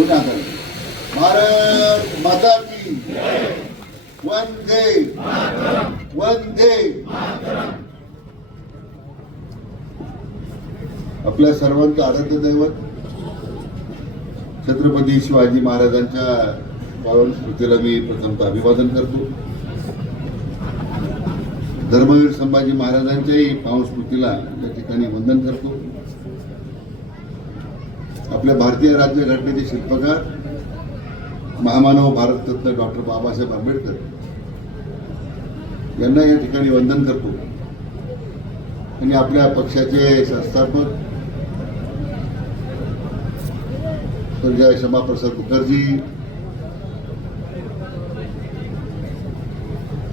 दोन्ही भारत माता की वंदे वंदे. आपल्या सर्वांचं आराध्य दैवत. छत्रपती शिवाजी महाराजांच्या पावन स्मृतीला मी प्रथमतः अभिवादन करतो. धर्मवीर संभाजी महाराजांच्याही पावन स्मृतीला त्या ठिकाणी वंदन करतो. आपल्या भारतीय राज्यघटनेचे शिल्पकार महामानव भारतरत्न डॉक्टर बाबासाहेब आंबेडकर यांना या ठिकाणी वंदन करतो. आणि आपल्या पक्षाचे संस्थापक स्वर्गीय क्षमाप्रसाद मुखर्जी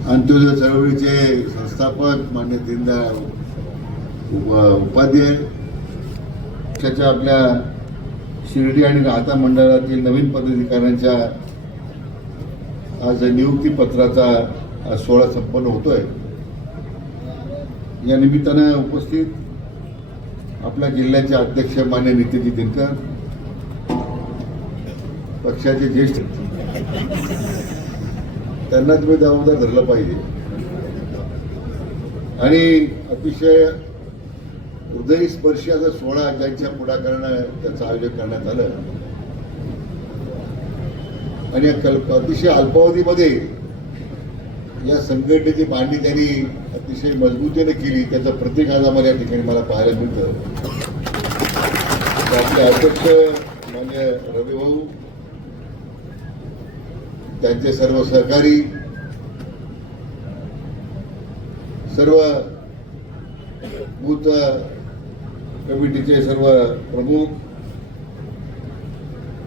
अंत्योदय चळवळीचे संस्थापक मान्य दीनदयाळ उपाध्याय त्याच्या आपल्या शिर्डी आणि राहता मंडळातील नवीन पदाधिकाऱ्यांच्या आज नियुक्ती पत्राचा सोहळा संपन्न होतोय. या निमित्तानं उपस्थित आपल्या जिल्ह्याचे अध्यक्ष मान्य नितीनजी दिनकर पक्षाचे ज्येष्ठ त्यांना तुम्ही जबाबदार धरलं पाहिजे. आणि अतिशय हृदयस्पर्शी असा सोहळा ज्यांच्या पुढाकारानं त्याचं आयोजन करण्यात आलं. आणि या कल्प अतिशय अल्पावधीमध्ये या संघटनेची मांडणी त्यांनी अतिशय मजबूतीने केली. त्याचं प्रतीक आज आम्हाला या ठिकाणी मला पाहायला मिळतं. आपले अध्यक्ष मान्य रविभाऊ त्यांचे सर्व सहकारी सर्व बूथ कमिटीचे सर्व प्रमुख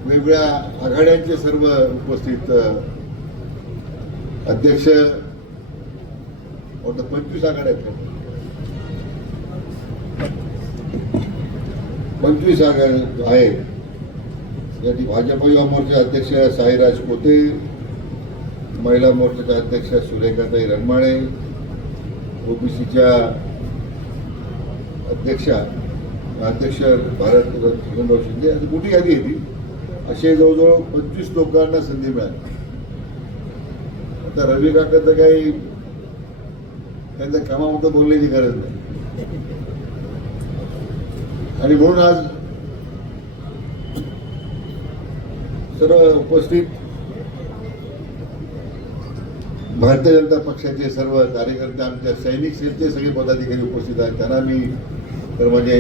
वेगवेगळ्या आघाड्यांचे सर्व उपस्थित अध्यक्ष वाटतं पंचवीस आघाड्या आहेत. पंचवीस आघाड्या आहेत. यासाठी भाजप युवा मोर्चा अध्यक्ष साईराज कोते महिला मोर्चाच्या अध्यक्ष सुरेखाताई रणमाळे ओबीसीच्या अध्यक्षा अध्यक्ष भारत रतनराव शिंदे आणि मोठी यादी आहे ती. असे जवळजवळ पंचवीस लोकांना संधी मिळाली. आता रवी काकाचं काही त्यांच्या कामाबद्दल बोलण्याची गरज नाही. आणि म्हणून आज सर्व उपस्थित भारतीय जनता पक्षाचे सर्व कार्यकर्ते आमच्या सैनिक सेनेचे सगळे पदाधिकारी उपस्थित आहेत. त्यांना मी तर म्हणजे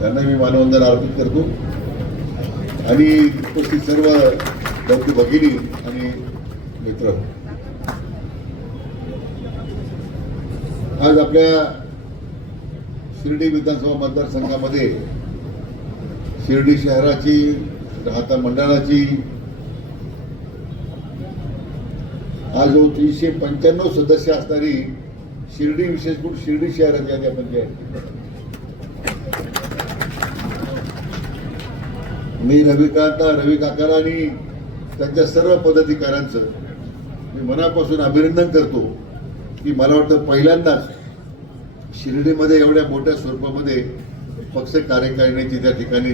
त्यांना मी मानवंदन अर्पित करतो. आणि उपस्थित सर्व बंधू भगिनी आणि मित्र. आज आपल्या शिर्डी विधानसभा मतदारसंघामध्ये शिर्डी शहराची राहता मंडळाची आज जो तीनशे पंच्याण्णव सदस्य असणारी शिर्डी विशेष करून शिर्डी शहराची यादी आपण जी आहे मी रविकांता रवी काकाला आणि त्यांच्या सर्व पदाधिकाऱ्यांचं मी मनापासून अभिनंदन करतो की मला वाटतं पहिल्यांदाच शिर्डीमध्ये एवढ्या मोठ्या स्वरूपामध्ये पक्ष कार्यकारिणीची त्या ठिकाणी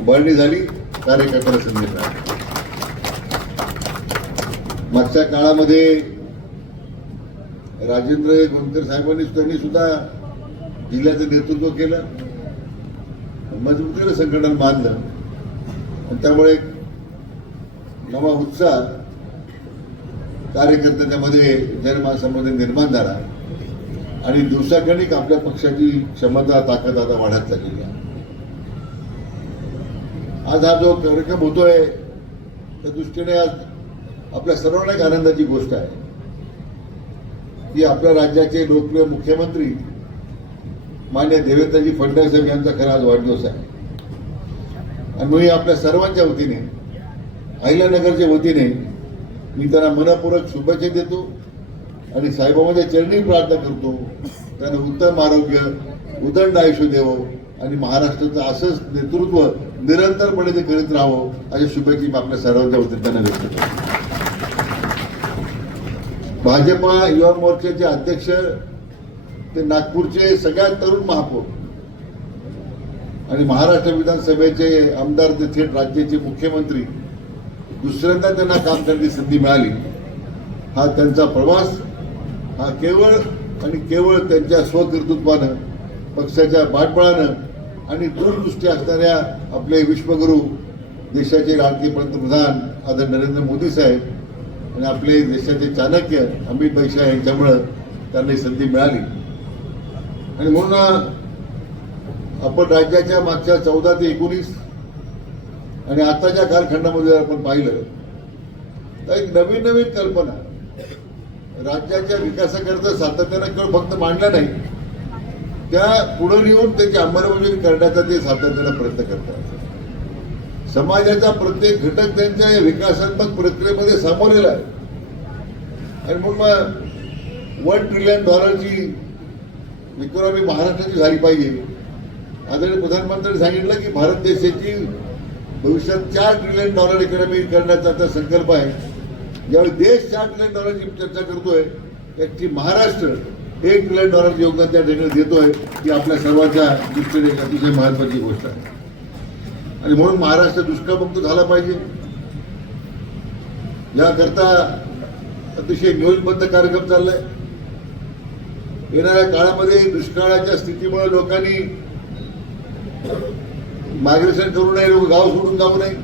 उभारणी झाली कार्यकर्त्याला संधी मिळाली. मागच्या काळामध्ये राजेंद्र गोंदकर साहेबांनी त्यांनी सुद्धा जिल्ह्याचं नेतृत्व केलं. मजबूतीनं संघटन बांधलं. त्यामुळे नवा उत्साह कार्यकर्त्यांच्यामध्ये जनमानसामध्ये निर्माण झाला. आणि दिवसागणिक आपल्या पक्षाची क्षमता ताकद आता वाढत चाललेली आहे. आज हा जो कार्यक्रम होतोय त्या दृष्टीने आज आपल्या सर्वांना एक आनंदाची गोष्ट आहे. की आपल्या राज्याचे लोकप्रिय मुख्यमंत्री मान्य देवेंद्रजी फडणवीस साहेब यांचा खरा आज वाढदिवस आहे. आणि मी आपल्या सर्वांच्या वतीने अहिल्यानगरच्या वतीने मी त्यांना मनपूर्वक शुभेच्छा देतो आणि साईबाबांच्या चरणी प्रार्थना करतो. त्यांना उत्तम आरोग्य उदंड आयुष्य देवो आणि महाराष्ट्राचं असंच नेतृत्व निरंतरपणे ते करीत राहावं अशा शुभेच्छा मी आपल्या सर्वांच्या वतीने त्यांना व्यक्त करतो. भाजपा युवा मोर्चाचे अध्यक्ष ते नागपूरचे सगळ्यात तरुण महापौर आणि महाराष्ट्र विधानसभेचे आमदार ते थेट राज्याचे मुख्यमंत्री दुसऱ्यांदा त्यांना काम करण्याची संधी मिळाली. हा त्यांचा प्रवास हा केवळ आणि केवळ त्यांच्या स्वकर्तृत्वानं पक्षाच्या पाठबळानं आणि दूरदृष्टी असणाऱ्या आपले विश्वगुरू देशाचे लाडके पंतप्रधान आदर नरेंद्र मोदी साहेब आणि आपले देशाचे चाणक्य अमित भाई शाह यांच्यामुळं त्यांना ही संधी मिळाली. आणि म्हणून आपण राज्याच्या मागच्या चौदा ते एकोणीस आणि आताच्या कालखंडामध्ये जर आपण पाहिलं तर एक नवीन नवीन कल्पना राज्याच्या विकासाकरता सातत्यानं कळ फक्त मांडलं नाही त्या पुढे नेऊन त्याची अंमलबजावणी करण्याचा ते सातत्यानं प्रयत्न करतात. समाजाचा प्रत्येक घटक त्यांच्या या विकासात्मक प्रक्रियेमध्ये सामोरेला आहे. आणि मग वन ट्रिलियन डॉलरची इकॉनॉमी महाराष्ट्राची झाली पाहिजे. आदरणीय प्रधानमंत्र्यांनी सांगितलं की भारत देशाची भविष्यात चार ट्रिलियन डॉलर इकॉनॉमी करण्याचा आता संकल्प आहे. ज्यावेळी देश चार ट्रिलियन डॉलरची चर्चा करतोय त्याची महाराष्ट्र एक ट्रिलियन डॉलरचे योगदान त्या ठिकाणी देतोय ही आपल्या सर्वांच्या दृष्टीने एक अतिशय महत्वाची गोष्ट आहे. आणि म्हणून महाराष्ट्र दुष्काळमुक्त झाला पाहिजे. याकरता अतिशय नियोजबद्ध कार्यक्रम चाललाय. येणाऱ्या काळामध्ये दुष्काळाच्या स्थितीमुळे लोकांनी मायग्रेशन करू नये लोक गाव सोडून जाऊ नये.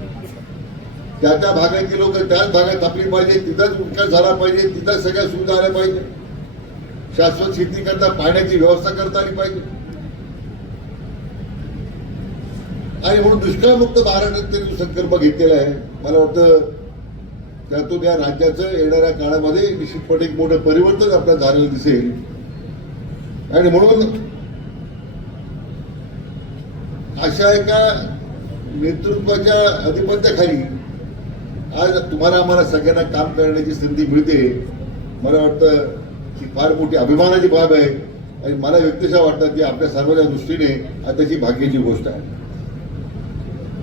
त्या त्या भागातली लोक त्याच भागात थांबली पाहिजे तिथंच विकास झाला पाहिजे तिथंच सगळ्या सुविधा आल्या पाहिजे. शाश्वत शेती करता पाण्याची व्यवस्था करता आली पाहिजे. आणि म्हणून दुष्काळमुक्त महाराष्ट्रात त्यांनी संकल्प घेतलेला आहे मला वाटतं त्यातून या राज्याचं येणाऱ्या काळामध्ये निश्चितपणे एक मोठं परिवर्तन आपल्याला झालेलं दिसेल. आणि म्हणून अशा एका नेतृत्वाच्या अधिपत्याखाली आज तुम्हाला आम्हाला सगळ्यांना काम करण्याची संधी मिळते. मला वाटतं ही फार मोठी अभिमानाची बाब आहे. आणि मला व्यक्तिशा वाटतं की आपल्या सर्वांच्या दृष्टीने आताची भाग्याची गोष्ट आहे.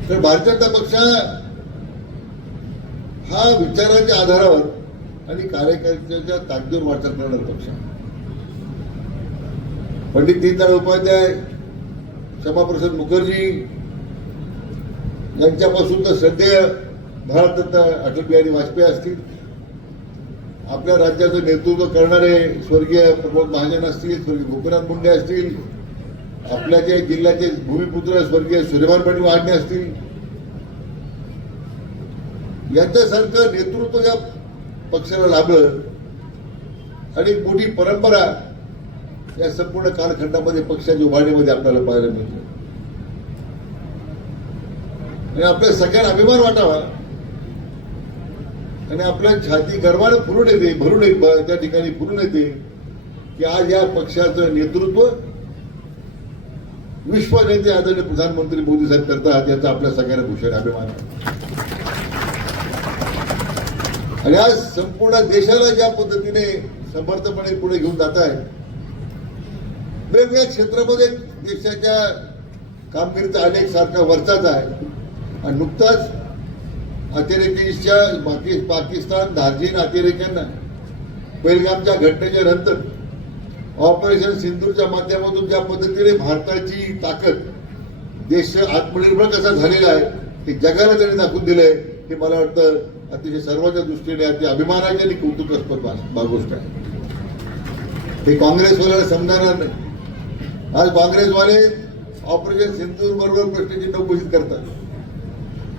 तर भारतीय जनता पक्ष हा विचारांच्या आधारावर आणि कार्यकर्त्याच्या ताकदीवर वाटचाल करणारा पक्ष आहे. पंडित दीनदयाळ उपाध्याय श्यामाप्रसाद मुखर्जी यांच्यापासून तर श्रद्धेय भारतरत्न अटल बिहारी वाजपेयी असतील. आपल्या राज्याचं नेतृत्व करणारे स्वर्गीय प्रमोद महाजन असतील स्वर्गीय गोपीनाथ मुंडे असतील आपल्या जे जिल्ह्याचे भूमिपुत्र स्वर्गीय सूर्यमान पाटील वाहने असतील. यांच्यासारखं नेतृत्व या पक्षाला लाभलं. आणि मोठी परंपरा या संपूर्ण कालखंडामध्ये पक्षाच्या उभारणीमध्ये आपल्याला पाहायला मिळते. आणि आपल्या सगळ्यांना अभिमान वाटावा. आणि आपल्या छाती गर्वानं फुरून येते भरून येते त्या ठिकाणी फुरून येते की आज या पक्षाचं नेतृत्व विश्व नेते आदरणीय प्रधानमंत्री मोदी साहेब करतात याचा आपल्या सगळ्यांना भूषण अभिमान आणि आज संपूर्ण देशाला ज्या पद्धतीने समर्थपणे पुढे घेऊन जात आहे वेगवेगळ्या क्षेत्रामध्ये देशाच्या कामगिरीचा अनेक सारखा वरचाच आहे. आणि नुकताच अतिरेकीच्या पाकि पाकिस्तान धार्जिन अतिरेक्यांना पहिलगामच्या घटनेच्या नंतर ऑपरेशन सिंधूरच्या माध्यमातून ज्या पद्धतीने भारताची ताकद देश आत्मनिर्भर कसा झालेला आहे हे जगाला त्यांनी दाखवून दिलंय हे मला वाटतं अतिशय सर्वांच्या दृष्टीने अति अभिमानाची आणि कौतुकास्पद गोष्ट आहे. हे काँग्रेसवाल्याला समजणार नाही. आज काँग्रेसवाले ऑपरेशन सिंधूर बरोबर प्रश्नचिन्ह उपस्थित करतात.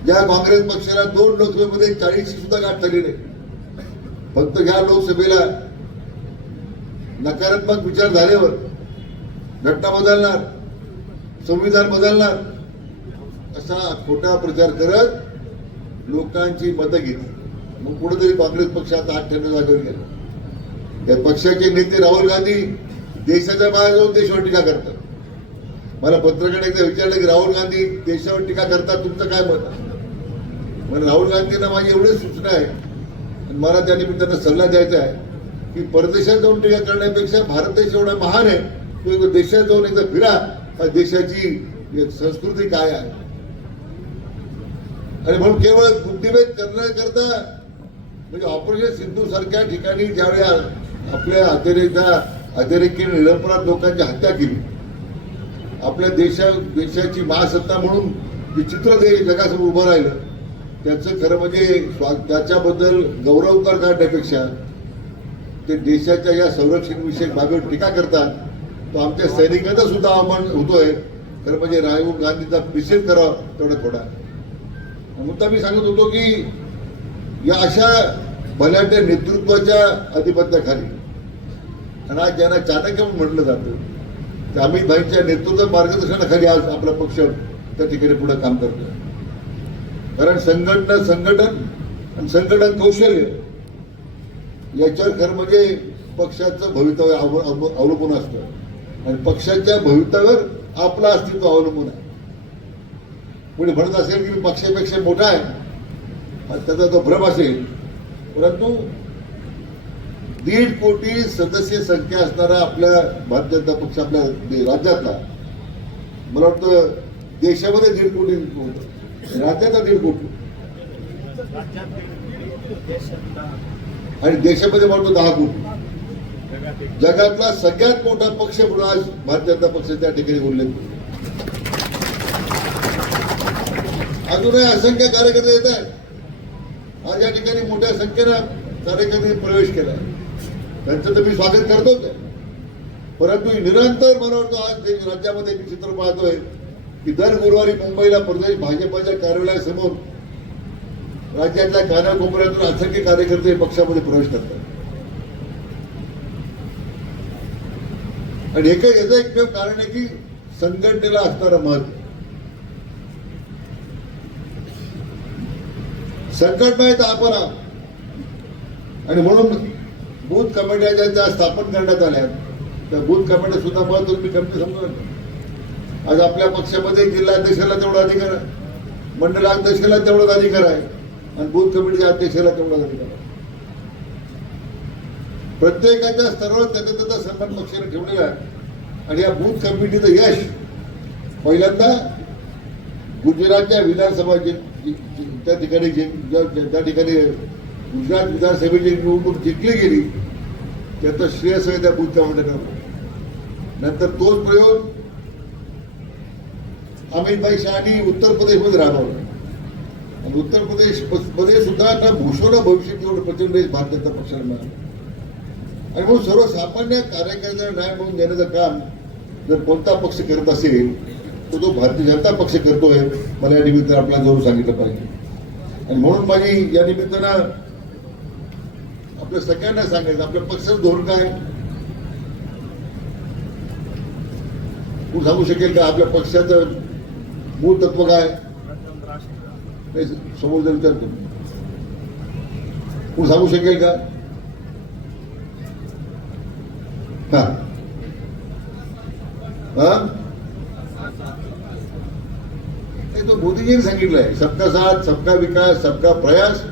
ज्या काँग्रेस पक्षाला दोन लोकसभेमध्ये चाळीसशी सुद्धा गाठ झाली नाही. फक्त ह्या लोकसभेला नकारात्मक विचार झाल्यावर घटना बदलणार संविधान बदलणार असा खोटा प्रचार करत लोकांची मतं घेतली. मग कुठेतरी काँग्रेस पक्ष आता अठ्ठ्याण्णव जागेवर गेला. या पक्षाचे नेते राहुल गांधी देशाच्या बाहेर जाऊन देशावर टीका करतात. मला पत्रकार एकदा विचारलं की राहुल गांधी देशावर टीका करतात तुमचं काय मत म्हणजे राहुल गांधींना माझी एवढीच सूचना आहे. आणि मला त्या निमित्तानं सल्ला द्यायचा आहे की परदेशात जाऊन टीका करण्यापेक्षा भारत देश एवढा महान आहे तो देशात जाऊन एकदा फिरा हा देशाची एक संस्कृती काय आहे? आणि म्हणून केवळ बुद्धिभेद करण्याकरता म्हणजे ऑपरेशन सिंधू सारख्या ठिकाणी ज्यावेळी आपल्या अतिरेक्या अतिरेकी निरपराध लोकांची हत्या केली. आपल्या देशा देशाची महासत्ता म्हणून जे ते जगासमोर उभं राहिलं त्याचं खरं म्हणजे स्वा त्याच्याबद्दल गौरवकार काढण्यापेक्षा ते देशाच्या या संरक्षणविषयक बाबीवर टीका करतात तो आमच्या सैनिकांचा सुद्धा आव्हान होतोय. खरं म्हणजे राहुल गांधीचा निषेध करावा तेवढा थोडा. मुद्दा मी सांगत होतो की या अशा भल्याट्या नेतृत्वाच्या अधिपत्याखाली आणि आज ज्यांना चाणक्य म्हणून म्हटलं जातं. त्या अमित भाईंच्या नेतृत्व मार्गदर्शनाखाली आज आपला पक्ष त्या ठिकाणी पुढे काम करतो कारण संघटना संघटन आणि संघटन कौशल्य याच्यावर खरं म्हणजे पक्षाचं भवितव्य अव- अवलंबून असतं. आणि पक्षाच्या भवितव्यावर आपलं अस्तित्व अवलंबून आहे. कोणी म्हणत असेल की पक्षापेक्षा मोठा आहे आणि त्याचा तो भ्रम असेल. परंतु दीड कोटी सदस्य संख्या असणारा आपल्या भारतीय जनता पक्ष आपल्या राज्यातला मला वाटतं देशामध्ये दीड कोटी राज्याचा राज्यातला दीड कोटी. आणि देशामध्ये म्हणतो दहा कोटी. जगातला सगळ्यात मोठा पक्ष म्हणून आज भारतीय जनता पक्ष त्या ठिकाणी उल्लेख अजूनही असंख्य कार्यकर्ते येत आहेत. आज या ठिकाणी मोठ्या संख्येनं कार्यकर्त्यांनी प्रवेश केला त्यांचं तर मी स्वागत करतोच आहे. परंतु निरंतर मला वाटतं आज राज्यामध्ये मी चित्र पाहतोय की दर गुरुवारी मुंबईला प्रदेश भाजपाच्या कार्यालयासमोर राज्यातल्या कानाकोपऱ्यातून असंख्य कार्यकर्ते पक्षामध्ये प्रवेश करतात. आणि एक याचं एकमेव कारण आहे की संघटनेला असणारं महत्त्व. संकट नाही तर आपण आणि म्हणून बूथ कमिट्या ज्या ज्या स्थापन करण्यात आल्या त्या बूथ कमिट्या सुद्धा महत्त्व मी कमिटी समजू आज आपल्या पक्षामध्ये जिल्हाध्यक्षाला तेवढा अधिकार आहे. मंडलाध्यक्षाला तेवढाच अधिकार आहे. आणि बूथ कमिटीच्या अध्यक्षाला तेवढाच अधिकार आहे. प्रत्येकाच्या स्तरावर त्याचा त्याचा सन्मान पक्षाने ठेवलेला आहे. आणि या बूथ कमिटीचं यश पहिल्यांदा गुजरातच्या विधानसभा जे त्या ठिकाणी जी- ज्या ज्या ठिकाणी गुजरात विधानसभेची निवडणूक जिंकली गेली त्याचं श्रेय सगळं त्या बुद्ध कमिटीनं नंतर तोच प्रयोग अमितभाई शहानी उत्तर प्रदेशमध्ये राबवला. आणि उत्तर प्रदेशमध्ये सुद्धा ना भूषण भविष्य तेवढं प्रचंड भारतीय जनता पक्षाला मिळालं. आणि म्हणून सर्वसामान्य कार्यकर्त्यांना न्याय म्हणून देण्याचं काम जर कोणता पक्ष करत असेल तर तो भारतीय जनता पक्ष करतोय मला या निमित्तानं आपल्याला जरूर सांगितलं पाहिजे. आणि म्हणून माझी या निमित्तानं आपल्या सगळ्यांना सांगायचं आपल्या पक्षाचं धोरण काय कोण सांगू शकेल का आपल्या पक्षाचं मूळ तत्व काय समोर जर विचारतो कोण सांगू शकेल का? हा। हा? तो मोदीजींनी सांगितलंय सबका साथ, सबका विकास, सबका प्रयास।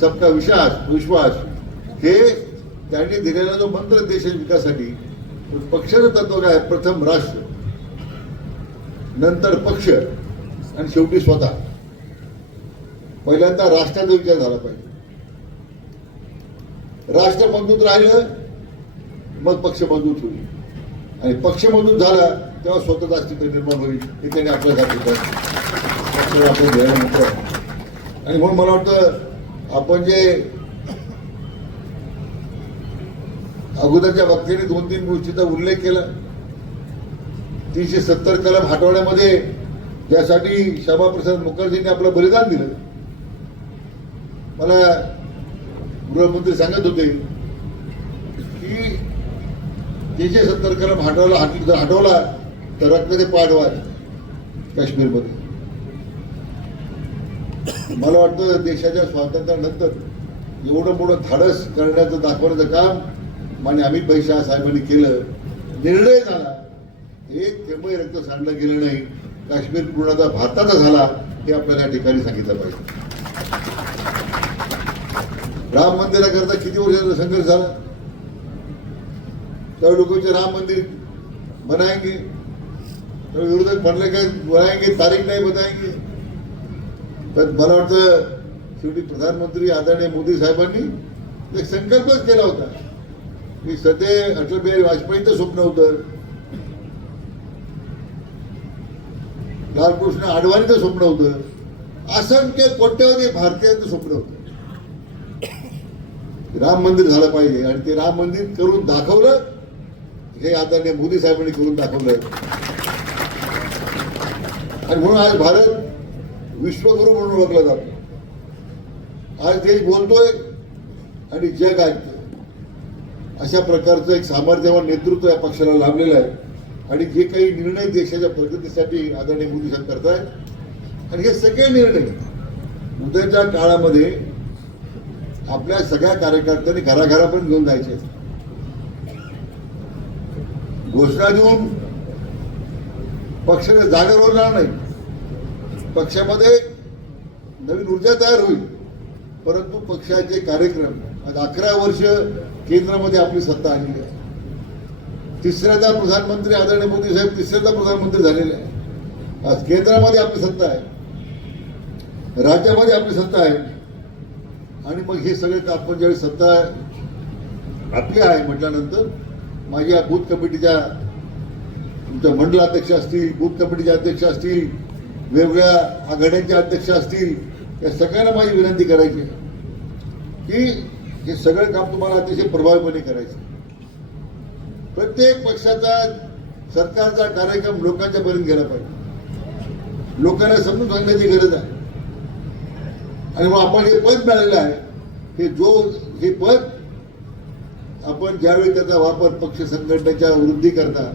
सबका विश्वास विश्वास. हे त्यांनी दिलेला जो मंत्र देशाच्या विकासासाठी पक्षाचं तत्व काय? प्रथम राष्ट्र. नंतर पक्ष. आणि शेवटी स्वतः. पहिल्यांदा राष्ट्राचा विचार झाला पाहिजे. राष्ट्र मजबूत राहिलं मग पक्ष मजबूत होईल. आणि पक्ष मजबूत झाला तेव्हा स्वतःच अस्तित्व निर्माण होईल. हे त्यांनी आपल्या सांगितलं आणि म्हणून मला वाटतं आपण जे अगोदरच्या वक्त्याने दोन तीन गोष्टीचा उल्लेख केला. तीनशे सत्तर कलम हटवण्यामध्ये ज्यासाठी श्यामाप्रसाद मुखर्जींनी आपलं बलिदान दिलं. मला गृहमंत्री सांगत होते की तीनशे सत्तर कलम हटवला हटवला तर रक्त ते पाठवा काश्मीरमध्ये. मला वाटतं देशाच्या स्वातंत्र्यानंतर एवढं मोठं धाडस करण्याचं दाखवण्याचं काम माने अमित भाई शाह साहेबांनी केलं. निर्णय झाला. एक थेंबही रक्त सांडलं गेलं नाही. काश्मीर पूर्णतः भारताचा झाला हे आपल्याला या ठिकाणी सांगितलं पाहिजे. राम मंदिराकरता किती वर्षाचा संघर्ष झाला? तर लोकांचे राम मंदिर बनाएंगे तर विरोधक म्हणले काय बनाएंगे तारीख नाही बताएंगे तर मला वाटतं शेवटी प्रधानमंत्री आदरणीय मोदी साहेबांनी एक संकल्पच केला होता की सध्या अटल बिहारी वाजपेयीचं स्वप्न होतं. लालकृष्ण आडवाणीचं स्वप्न होतं. असंख्य कोट्यवधी भारतीयांचं स्वप्न होतं. राम मंदिर झालं पाहिजे आणि ते राम मंदिर करून दाखवलं हे आदरणीय मोदी साहेबांनी करून दाखवलं. आणि म्हणून आज भारत विश्वगुरु म्हणून ओळखला जातो. आज देश बोलतोय आणि जग ऐकतोय. अशा प्रकारचं एक सामर्थ्यवान नेतृत्व या पक्षाला लाभलेलं आहे. आणि जे काही निर्णय देशाच्या प्रगतीसाठी आदरणीय मोदी साहेब करतायत आणि हे सगळे निर्णय उद्याच्या काळामध्ये आपल्या सगळ्या कार्यकर्त्यांनी घराघरापर्यंत घेऊन जायचे घोषणा देऊन पक्षाने जागेवर होणार नाही. पक्षामध्ये नवीन ऊर्जा तयार होईल. परंतु पक्षाचे कार्यक्रम आज अकरा वर्ष केंद्रामध्ये आपली सत्ता आलेली आहे. तिसऱ्यांदा प्रधानमंत्री आदरणीय मोदी साहेब तिसऱ्यांदा प्रधानमंत्री झालेले आहे आज केंद्रामध्ये आपली सत्ता आहे. राज्यामध्ये आपली सत्ता आहे. आणि मग हे सगळे आपण ज्यावेळी सत्ता आपली आहे म्हटल्यानंतर माझ्या बूथ कमिटीच्या तुमच्या मंडलाध्यक्ष असतील बूथ कमिटीचे अध्यक्ष असतील वेगवेगळ्या आघाड्यांचे अध्यक्ष असतील या सगळ्यांना माझी विनंती करायची की हे सगळं काम तुम्हाला अतिशय प्रभावीपणे करायचं प्रत्येक पक्षाचा सरकारचा कार्यक्रम लोकांच्या पर्यंत गेला पाहिजे. लोकांना समजून सांगण्याची गरज आहे. आणि मग आपण हे पद मिळालेलं आहे. हे जो हे पद आपण ज्यावेळी त्याचा वापर पक्ष संघटनेच्या वृद्धी करता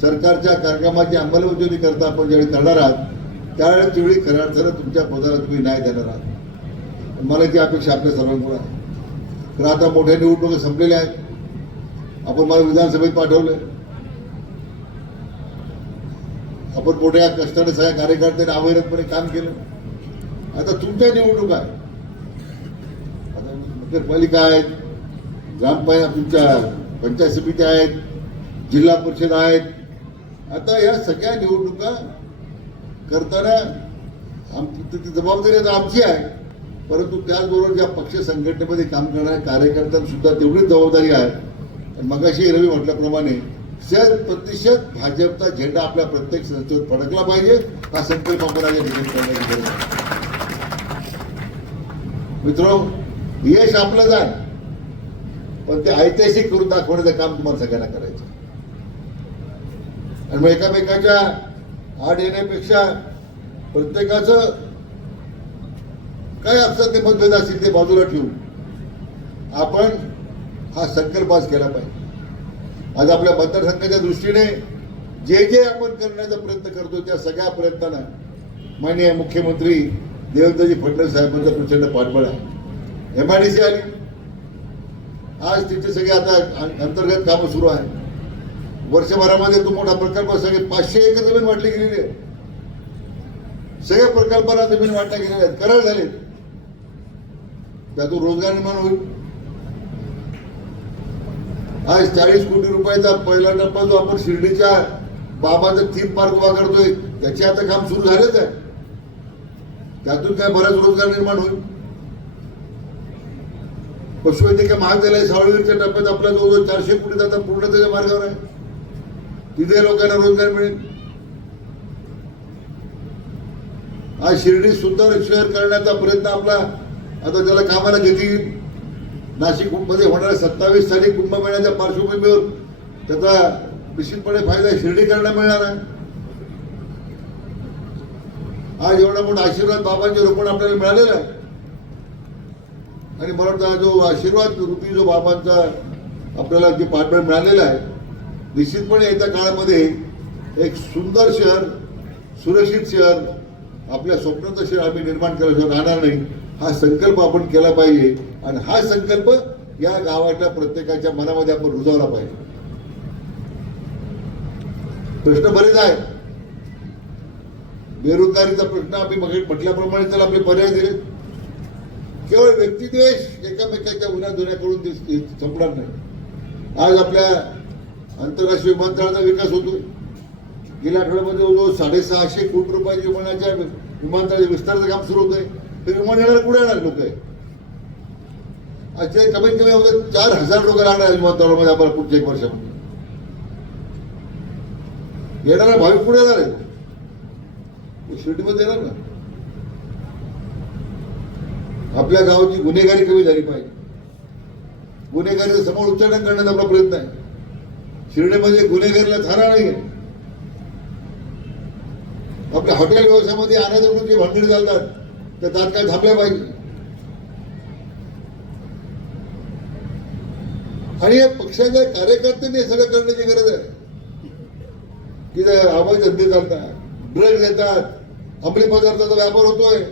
सरकारच्या कार्यक्रमाची अंमलबजावणी करता आपण ज्यावेळी करणार आहात त्यावेळेस तेवढी खऱ्या अर्थानं तुमच्या पदाला तुम्ही न्याय देणार आहात. मला ती अपेक्षा आपल्या सर्वांकडून आहे. तर आता मोठ्या निवडणुका संपलेल्या आहेत. आपण मला विधानसभेत पाठवलंय. आपण मोठ्या कष्टाने सगळ्या कार्यकर्त्यांनी अवैधपणे काम केलं. आता तुमच्या निवडणुका आहे आता नगरपालिका आहेत ग्रामपंचायत तुमच्या पंचायत समिती आहेत जिल्हा परिषद आहेत. आता या सगळ्या निवडणुका करताना आम ती जबाबदारी आता आमची आहे. परंतु त्याचबरोबर ज्या पक्ष संघटनेमध्ये काम करणाऱ्या कार्यकर्त्यांसुद्धा तेवढीच जबाबदारी आहे. मगाशी रवी म्हटल्याप्रमाणे शत प्रतिशत भाजपचा झेंडा आपल्या प्रत्येक संस्थेत फडकला पाहिजे हा संकल्प आपण आज करण्याची गरज आहे. मित्र यश आपलंच आहे पण ते ऐतिहासिक करून दाखवण्याचं काम तुम्हाला सगळ्यांना करायचं आणि मग एकामेकाच्या आड येण्यापेक्षा प्रत्येकाचं काय असतं ते मतभेद असतील ते बाजूला ठेवून आपण हा संकल्प आज केला पाहिजे. आज आपल्या मतदारसंघाच्या दृष्टीने जे जे आपण करण्याचा प्रयत्न करतो त्या सगळ्या प्रयत्नांना माननीय मुख्यमंत्री देवेंद्रजी फडणवीस साहेबांचा प्रचंड पाठबळ आहे. एम आय डी सी आली. आज तिथे सगळे आता अंतर्गत कामं सुरू आहे वर्षभरामध्ये तो मोठा प्रकल्प सगळे पाचशे एकर जमीन वाटली गेलेली आहे. सगळ्या प्रकल्पाला जमीन वाटल्या गेलेल्या आहेत करार झाले त्यातून रोजगार निर्माण होईल. आज चाळीस कोटी रुपयाचा पहिला टप्पा जो आपण शिर्डीच्या बाबाचा थीम पार्क उभा करतोय त्याचे आता काम सुरू झालेच आहे. त्यातून काय बराच रोजगार निर्माण होईल. पशुवैद्यकीय महाविद्यालय सावळीच्या टप्प्यात आपला जवळजवळ चारशे कोटीचा आता पूर्ण त्याच्या मार्गावर आहे. तिथे लोकांना रोजगार मिळेल. आज शिर्डी सुंदर शहर करण्याचा प्रयत्न आपला. आता त्याला कामाला घेतील नाशिकमध्ये होणाऱ्या सत्तावीस साली कुंभमेळ्याच्या पार्श्वभूमीवर त्याचा निश्चितपणे फायदा शिर्डीकरांना मिळणार आहे. आज एवढा मोठा आशीर्वाद बाबांचे रोपण आपल्याला मिळालेलं आहे. आणि मला वाटतं जो आशीर्वाद रूपी जो बाबांचा आपल्याला जे पाठबळ मिळालेलं आहे निश्चितपणे येत्या काळामध्ये एक सुंदर शहर सुरक्षित शहर आपल्या स्वप्नाचं शहर आम्ही निर्माण करायचं राहणार नाही हा संकल्प आपण केला पाहिजे. आणि हा संकल्प या गावाच्या प्रत्येकाच्या मनामध्ये आपण रुजवला पाहिजे. प्रश्न बरेच आहेत. बेरोजगारीचा प्रश्न आम्ही मग म्हटल्याप्रमाणे त्याला आपले पर्याय दिले केवळ व्यक्तिद्वेष एकामेकाच्या उन्हा धुण्याकडून संपणार नाही. आज आपल्या आंतरराष्ट्रीय विमानतळाचा विकास होतोय. गेल्या आठवड्यामध्ये जवळजवळ साडेसहाशे कोटी रुपयाच्या विमानाच्या विमानतळाच्या विस्ताराचं काम सुरू होतंय. ते विमान येणार कुठे येणार लोक आहे अच्छा कमीत कमी अगोदर चार हजार लोक राहणार विमानतळामध्ये आपल्याला पुढच्या एक वर्षामध्ये. येणारा भाविक कुठे येणार आहे शिर्डीमध्ये येणार ना? आपल्या गावाची गुन्हेगारी कमी झाली पाहिजे. गुन्हेगारीचं समोर उच्चाटन करण्याचा आपला प्रयत्न आहे. शिर्डीमध्ये गुन्हेगारला थारा नाही. आपल्या हॉटेल व्यवसायामध्ये अनादरून जे भांडणी चालतात त्या तात्काळ थांबल्या पाहिजे. आणि या पक्षाच्या कार्यकर्त्यांनी सगळं करण्याची गरज आहे. की जे अवैध धंदे चालतात ड्रग्ज येतात अंमली पदार्थाचा व्यापार होतोय.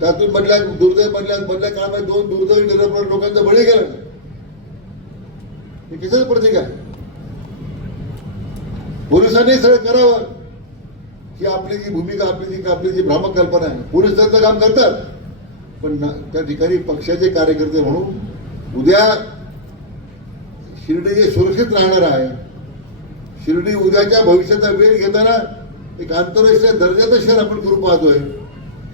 त्यातून म्हटल्या दुर्दैव म्हटल्या म्हटल्या काळामध्ये दोन दुर्दैवी निरपराध लोकांचा बळी गेला. हे किती प्रतीक आहे? पोलिसांनी सगळं करावं. ही आपली जी भूमिका आपली जी आपली जी भ्रामक कल्पना आहे. पुरुष त्यांचं काम करतात. पण त्या ठिकाणी पक्षाचे कार्यकर्ते म्हणून उद्या शिर्डी जे सुरक्षित राहणार आहे. शिर्डी उद्याच्या भविष्याचा वेळ घेताना एक आंतरराष्ट्रीय दर्जाचं शहर आपण करू पाहतोय.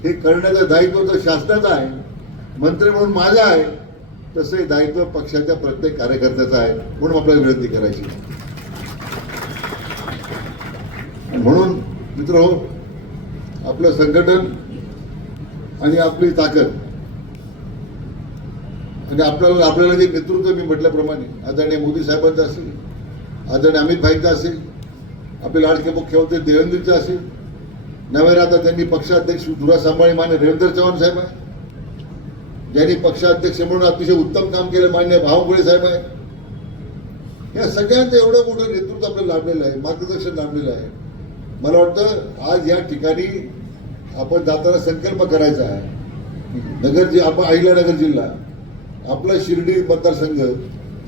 हे करण्याचं दायित्व तर शासनाचं आहे. मंत्री म्हणून माझं आहे. तसे दायित्व पक्षाच्या प्रत्येक कार्यकर्त्याचं आहे म्हणून आपल्याला विनंती करायची. म्हणून मित्र हो आपलं संघटन आणि आपली ताकद आणि आपल्याला आपल्याला जे नेतृत्व मी म्हटल्याप्रमाणे आदरणीय मोदी साहेबांचं असेल आदरणीय अमित भाईंचं असेल आपले लाडके मुख्यमंत्री देवेंद्रचं असेल नव्याने आता त्यांनी पक्षाध्यक्ष धुरा सांभाळी माने रेवेंद्र चव्हाण साहेब आहे. ज्यांनी पक्षाध्यक्ष म्हणून अतिशय उत्तम काम केलं मान्य भावगुळे साहेब आहे. या सगळ्यांचं एवढं मोठं नेतृत्व आपलं लाभलेलं आहे मार्गदर्शन लाभलेलं आहे. मला वाटतं आज या ठिकाणी आपण जाताना संकल्प करायचा आहे. नगर जि आपण अहिल्यानगर जिल्हा आपला शिर्डी मतदारसंघ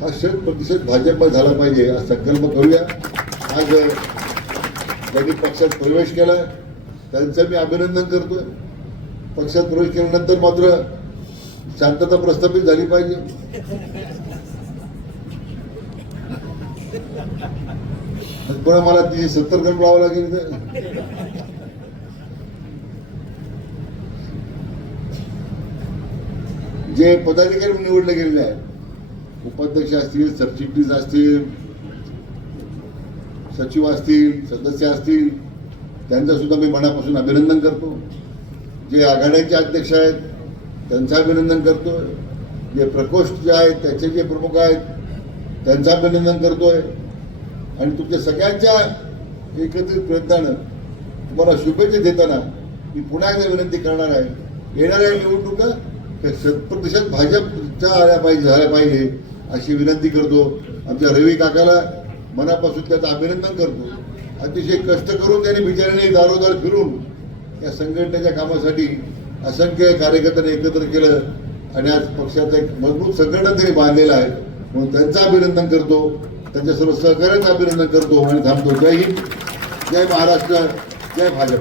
हा शत प्रतिशत भाजप झाला पाहिजे हा संकल्प करूया. आज त्यांनी पक्षात प्रवेश केला त्यांचं मी अभिनंदन करतोय. पक्षात प्रवेश केल्यानंतर मात्र शांतता प्रस्थापित झाली पाहिजे. पण मला तिची सत्तर ग्रॅम लावावं लागेल जे पदाधिकारी निवडले गेलेले आहेत उपाध्यक्ष असतील सरचिटणीस असतील सचिव असतील सदस्य असतील त्यांचं सुद्धा मी मनापासून अभिनंदन करतो. जे आघाड्यांचे अध्यक्ष आहेत त्यांचं अभिनंदन करतोय. जे प्रकोष्ठ जे आहेत त्याचे जे प्रमुख आहेत त्यांचं अभिनंदन करतोय. आणि तुमच्या सगळ्यांच्या एकत्रित प्रयत्नानं तुम्हाला शुभेच्छा देताना मी पुन्हा एकदा विनंती करणार आहे येणाऱ्या निवडणुका त्या शतप्रतिशत भाजपच्या आल्या पाहिजे झाल्या पाहिजे अशी विनंती करतो. आमच्या रवी काकाला मनापासून त्याचं अभिनंदन करतो. अतिशय कष्ट करून त्यांनी बिचाऱ्याने दारोदार फिरून या संघटनेच्या कामासाठी असंख्य कार्यकर्त्यांनी एकत्र केलं आणि आज पक्षाचं एक मजबूत संघटन त्यांनी बांधलेलं आहे. म्हणून त्यांचं अभिनंदन करतो. त्यांच्या सर्व सहकार्याचं अभिनंदन करतो आणि थांबतो. जय हिंद. जय महाराष्ट्र. जय भाजप.